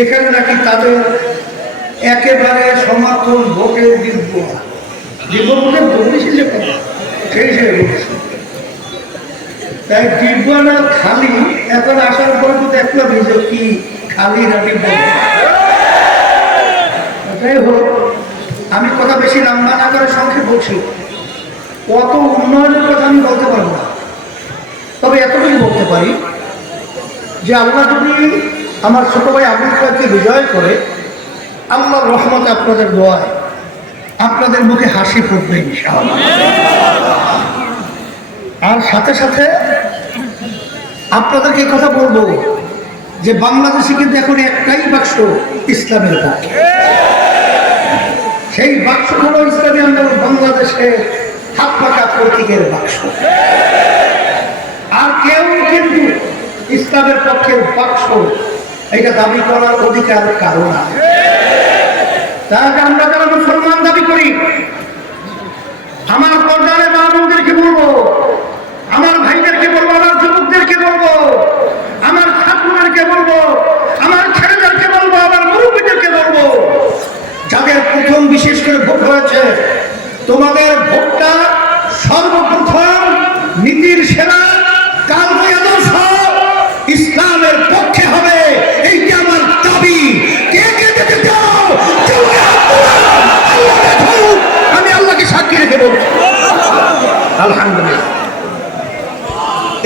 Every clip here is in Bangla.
এখানে নাকি তাদের একেবারে সমর্থন ভোটের দিব্য দিব্য ভোটের বলেছি যে সেই তাই দিব্য না খালি, এখন আসার পর তো দেখলাম যে কি খালি না দিব্য যাই হোক, আমি কথা বেশি লম্বা না করে সংক্ষেপ বলছি। কত উন্নয়নের কথা আমি বলতে পারব না। তবে এতটুকু বলতে পারি যে আল্লাহ যদি আমার ছোট ভাই আবুল বিজয় করে, আল্লাহর রহমত আপনাদের দোয়ায় আপনাদের মুখে হাসি ফুটবে। আর সাথে সাথে আপনাদেরকে কথা বলব যে বাংলাদেশে কিন্তু এখন একটাই বাক্স ইসলামের পক্ষে সেই বাক্স হলো ইসলামী আন্দোলন, বাংলাদেশে হাত পাকা প্রতীকের বাক্স আর কেউ কিন্তু ইসলামের পক্ষের বাক্স এটা দাবি করার অধিকার কারণ আছে তাহলে আমরা যারা মুসলমান দাবি করি। আমার পর্দারে বাবুদেরকে বলব, আমার ভাইদেরকে বলব, আমার যুবকদেরকে বলব, আমার ঠাকুরদেরকে বলব, আমার ছেলেদেরকে বলব, আমার মুরব্বীদেরকে বলব, যাদের প্রথম বিশেষ করে ভোট হয়েছে, তোমাদের ভোটটা সর্বপ্রথম নীতির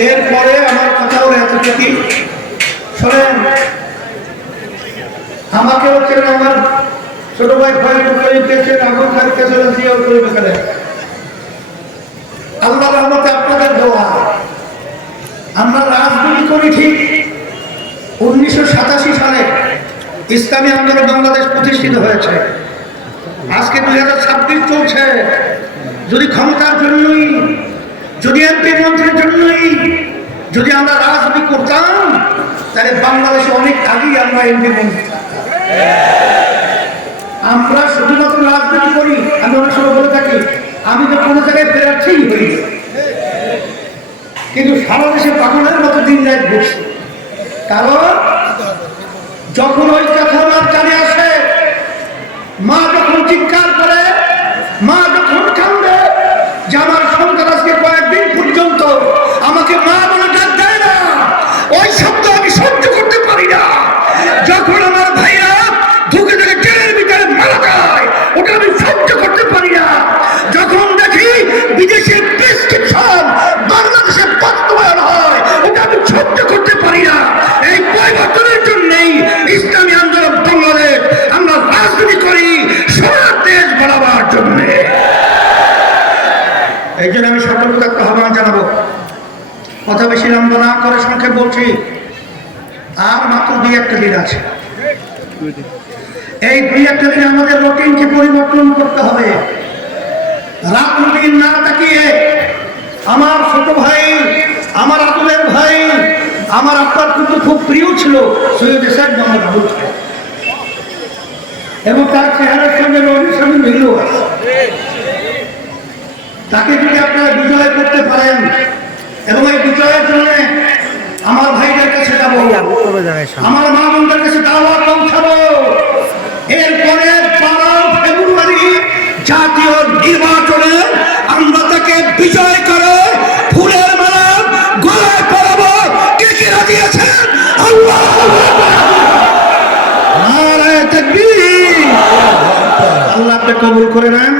এরপরে আমার কথা হলো শোনেন, আমাকে হচ্ছে আমার ছোট ভাই ভাই বেকারে আল্লাহ রহমতে আপনাদের দোয়া। আমরা রাজনীতি করি ঠিক উনিশশো সাতাশি সালে ইসলামী আন্দোলন বাংলাদেশ প্রতিষ্ঠিত হয়েছে। আজকে দুই হাজার ছাব্বিশ চলছে। যদি ক্ষমতার জন্যই, যদি এমপি মন্ত্রীর জন্যই যদি আমরা রাজনীতি করতাম, তাহলে বাংলাদেশে অনেক আগেই আমরা এমপি আমরা শুধুমাত্র রাজনীতি করি, আমি অনেক সময় বলে থাকি, আমি তো কোনো জায়গায় বেরাচ্ছেই হই না। কিন্তু সারা দেশে পাগলের মতো দিন রাত ঘুরছি কারণ, যখন ওই কথা আমার কানে আসে, মা যখন চিৎকার করে, মা এই জন্য আমি সকলকে একটা আহ্বান জানাব। কথা বেশি লম্বা না করে সংক্ষেপ বলছি, আর মাত্র দুই একটা দিন আছে। এই দুই একটা দিন আমাদের রুটিনকে পরিবর্তন করতে হবে। রাত দিন না তাকিয়ে আমার ছোট ভাই, আমার আতুলের ভাই, আমার আপনার কিন্তু খুব প্রিয় ছিল, সৈয়দ এসাদ মোহাম্মদ আবুল এবং তার চেহারার সঙ্গে রবির সঙ্গে আছে। তাকে যদি বিজয় করতে পারেন। এবং এই বিজয়ের জন্য আমার ভাইদের কাছে যাব। আমার মা বোনদের কাছে দাওয়া পৌঁছাবো। এরপরে বারো ফেব্রুয়ারি জাতীয় নির্বাচনে আমরা তাকে বিজয় করে ফুলের মালা গলায় পরাবো। কে কে রাজি আল্লাহ আপনি কবুল করে নেন।